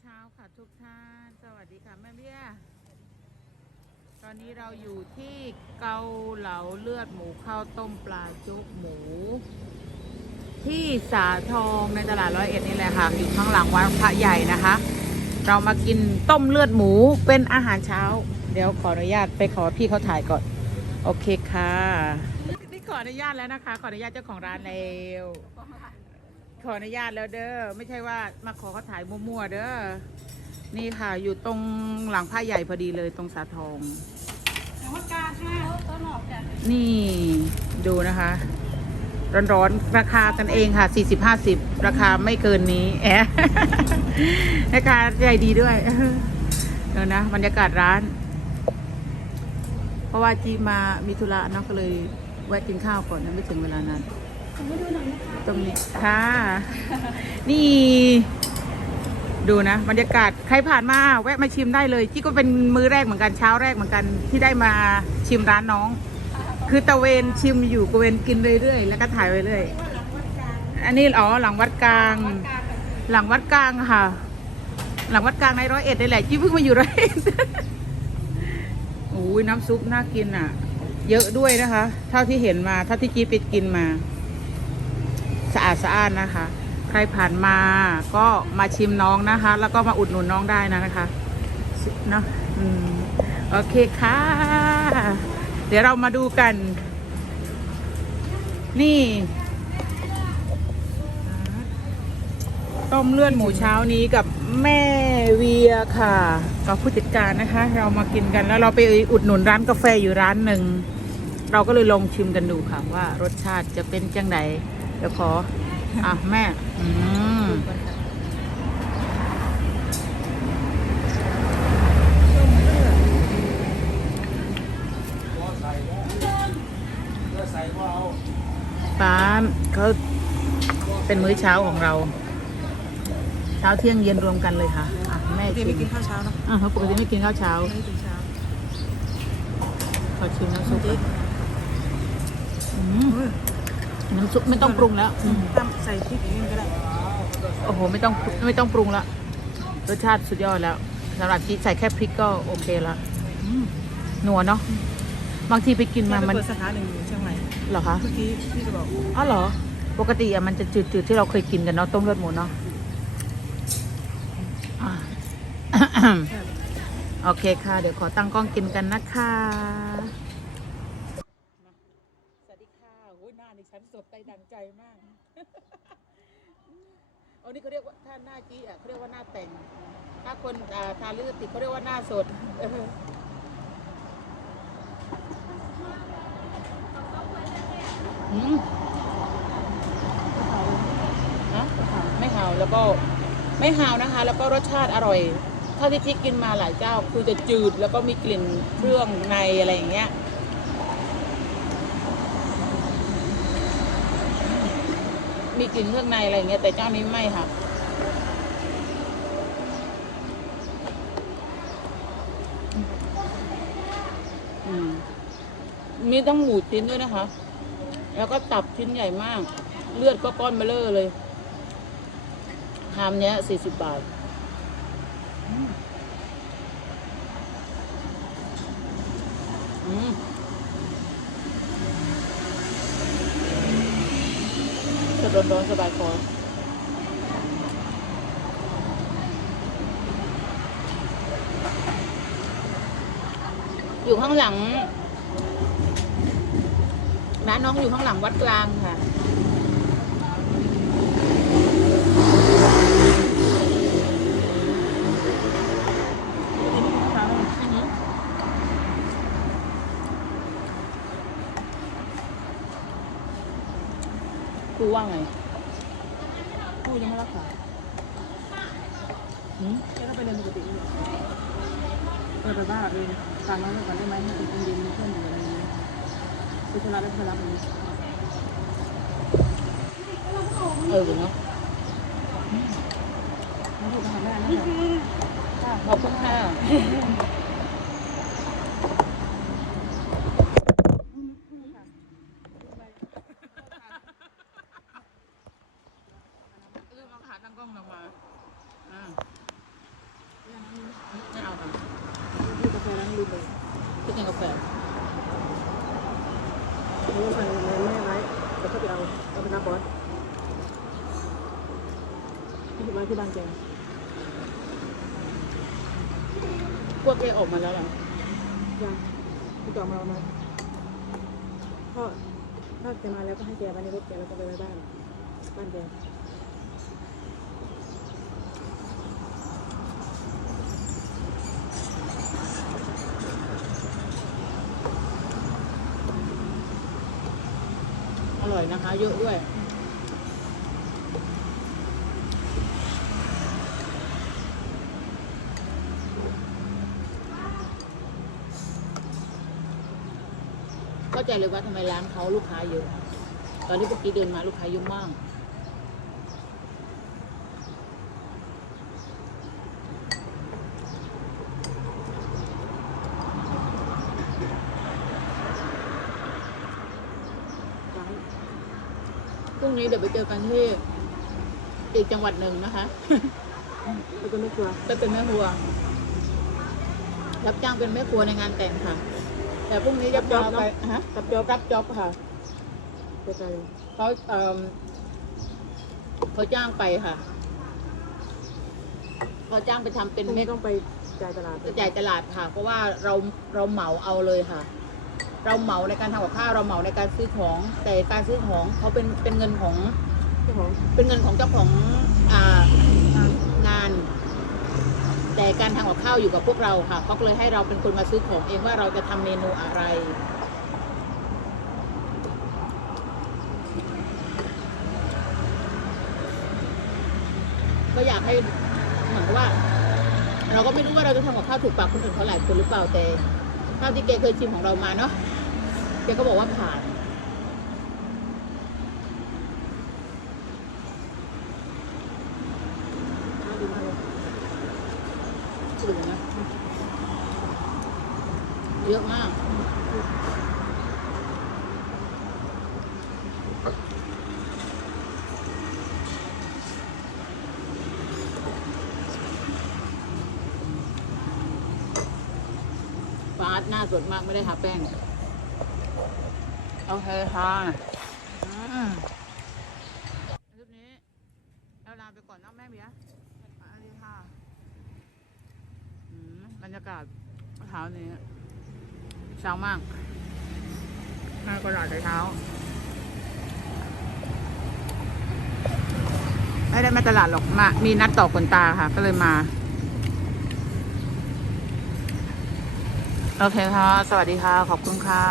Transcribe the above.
เช้าค่ะทุกท่าน สวัสดีค่ะแม่เบี้ย ตอนนี้เราอยู่ที่เกาเหลาเลือดหมูข้าวต้มปลาจุกหมู ที่สาทองในตลาดร้อยเอ็ดนี่แหละค่ะ อยู่ข้างหลังวัดพระใหญ่นะคะ เรามากินต้มเลือดหมูเป็นอาหารเช้า เดี๋ยวขออนุญาตไปขอพี่เขาถ่ายก่อน โอเคค่ะ นี่ขออนุญาตแล้วนะคะ ขออนุญาตเจ้าของร้านแล้ว ขออนุญาตแล้วเด้อไม่ใช่ว่ามาขอเขาถ่ายมั่วๆเด้อนี่ค่ะอยู่ตรงหลังผ้าใหญ่พอดีเลยตรงสาทองแต่วัดกาค่ะต้นหอมจ้ะนี่ดูนะคะ ร้อนๆราคากันเองค่ะ 40 50 ราคาไม่เกินนี้แอะราคาใจดีด้วยเออนะบรรยากาศร้าน เพราะว่าจีมามีธุระเนาะก็เลยแวะกินข้าวก่อนนะไม่ถึงเวลานั้น ตรงนี้ค่ะนี่ ดูนะบรรยากาศใครผ่านมาแวะมาชิมได้เลยที่ก็เป็นมือแรกเหมือนกันเช้าแรกเหมือนกันที่ได้มาชิมร้านน้อง คือตะเวนชิมอยู่ตะเวนกินเรื่อยๆแล้วก็ถ่ายไปเรื่อยอันนี้อ๋อหลังวัดกลาง หลังวัดกลางค่ะ หลังวัดกลางในร้อยเอ็ดนี่แหละจี้เพิ่งมาอยู่ร้อยเอ็ดโอ้ยน้ำซุปน่ากินอะ เยอะด้วยนะคะ เท่าที่เห็นมาเท่าที่จี้ไปกินมา สะอาดสะอาดนะคะ ใครผ่านมาก็มาชิมน้องนะคะ แล้วก็มาอุดหนุนน้องได้นะนะคะเนาะโอเคค่ะ เดี๋ยวเรามาดูกัน นี่ ต้มเลือดหมูเช้านี้กับแม่เวียค่ะกับผู้จัดการนะคะ เรามากินกันแล้วเราไปอุดหนุนร้านกาแฟอยู่ร้านหนึ่ง เราก็เลยลองชิมกันดูค่ะว่ารสชาติจะเป็นจังได ดี๋ยวขอ อะ แม่ อืมป้าเขาเป็นมื้อเช้าของเรา เช้าเที่ยงเย็นรวมกันเลยค่ะอะแม่ปกติชิมไม่กินข้าวเช้าเนอะอะเขาปกติไม่กินข้าวเช้าไม่ได้กินเช้าขอชิมน้ำซุปก่อนอืม น้ำซุปไม่ต้องปรุงแล้วอืมตำใส่พริกอย่างนี้ก็ได้โอ้โห ไม่ต้องไม่ต้องปรุงละรสชาติสุดยอดแล้วสำหรับที่ใส่แค่พริกก็โอเคละอืมนัวเนาะบางทีไปกินมามามันเปิดสาขาหนึ่งอยู่เชียงใหม่เหรอคะเมื่อกี้พี่ก็บอกอ๋อเหรอ ปกติอะมันจะจืดๆที่เราเคยกินกันเนาะต้มเลือดหมูเนาะอะ โอเคค่ะ เดี๋ยวขอตั้งกล้องกินกันนะคะ สวัสดีค่ะโอ้ยหน้าในชั้น สดใจดังใจมาก อันนี้เขาเรียกว่าถ้าหน้าจี้อะเขาเรียกว่าหน้าแต่ง ถ้าคนอ่าทาลิปสติกเขาเรียกว่าหน้าสดเอออืมฮะไม่หาวแล้วก็ไม่หาวนะคะ แล้วก็รสชาติอร่อยเท่าที่ที่กินมาหลายเจ้า คือจะจืดแล้วก็มีกลิ่นเครื่องในอะไรอย่างเงี้ย มีกลิ่นเครื่องในอะไรเงี้ยแต่เจ้านี้ไม่ค่ะมมีต้องหมูชิ้นด้วยนะคะ แล้วก็ตับชิ้นใหญ่มาก เลือดก็ก้อนเบลเลอร์เลยชามเนี้ยสี่สิบบาทอืม สดร้อนๆสบายคออยู่ข้างหลังร้านน้องอยู่ข้างหลังวัดกลางค่ะ ข้าวเช้าแล้ว อือหือค รูว่าไงพูดยังไม่รักษาหืมแค่ต้องไปเรียนปกติอยู่เออไปบ้าเลยตามน้องไปก่อนได้ไหมให้เป็นเย็นมีเพื่อนอยู่อะไรอย่างเงี้ยคือธุระได้เพื่อนรับอย่างนี้เออเนาะไม่ถูกไปหาแม่นะครับขอบคุณค่ะลืมเอาขาตั้งกล้องลงมาอ่า กาแฟ นี่มันแม่ไว้แล้วก็ไปเอาเอาไปน้ำบอสที่ไปไว้ที่บ้านแกพวกแกออกมาแล้วเหรอยังพี่จอมเรามาพ่อถ้าแกมาแล้วก็ให้แกไปในรถแกแล้วก็ไปไว้บ้านบ้านแก อร่อยนะคะ เยอะด้วยเข้าใจเลยว่าทำไมร้านเขาลูกค้าเยอะ ตอนที่เมื่อกี้เดินมาลูกค้าเยอะมาก ร้าน พ รุ่งนี้เดี๋ยวไปเจอกันที่อีกจังหวัดหนึ่งนะคะแล้วก็ไม่กลัวไปเป็นแม่ครัว รับจ้างเป็นแม่ครัวในงานแต่งค่ะ แต่พรุ่งนี้จะพาไปฮะกับจอบรับจ็อบค่ะไปไกลเขาเอ่อเขาจ้างไปค่ะเขาจ้างไปทำเป็เป็นนไม่เม็ดต้องไปจ่ายตลาดกระจายตลาดค่ะ เพราะว่าเราเราเหมาเอาเลยค่ะ เราเหมาในการทำกับข้าวเราเหมาในการซื้อของ แต่การซื้อของเขาเป็นเป็นเงินของเป็นเงินของเจ้าของอ่างาน แต่การทำกับข้าวอยู่กับพวกเราค่ะเขาก็เลยให้เราเป็นคนมาซื้อของเองว่าเราจะทำเมนูอะไรก็อยากให้เหมือนว่า เราก็ไม่รู้ว่าเราจะทำกับข้าวถูกปากคนอื่นเขาหลายคนหรือเปล่าแต่เท่าที่เกเคยชิมของเรามาเนาะ เกก็บอกว่าผ่านน่าดีมาเลยสูงนะเยอะมากฟาดหน้าสดมากไม่ได้ทาแป้ง โอเคค่ะอืมคลิปนี้เราลาไปก่อนนะแม่เบียร์สวัสดีค่ะอืมบรรยากาศเช้านี้เช้ามากห้ากระดาษแต่เช้าไม่ได้มาตลาดหรอกมามีนัดต่อขนตาค่ะ ก็เลยมา โอเคค่ะ สวัสดีค่ะ ขอบคุณค่ะ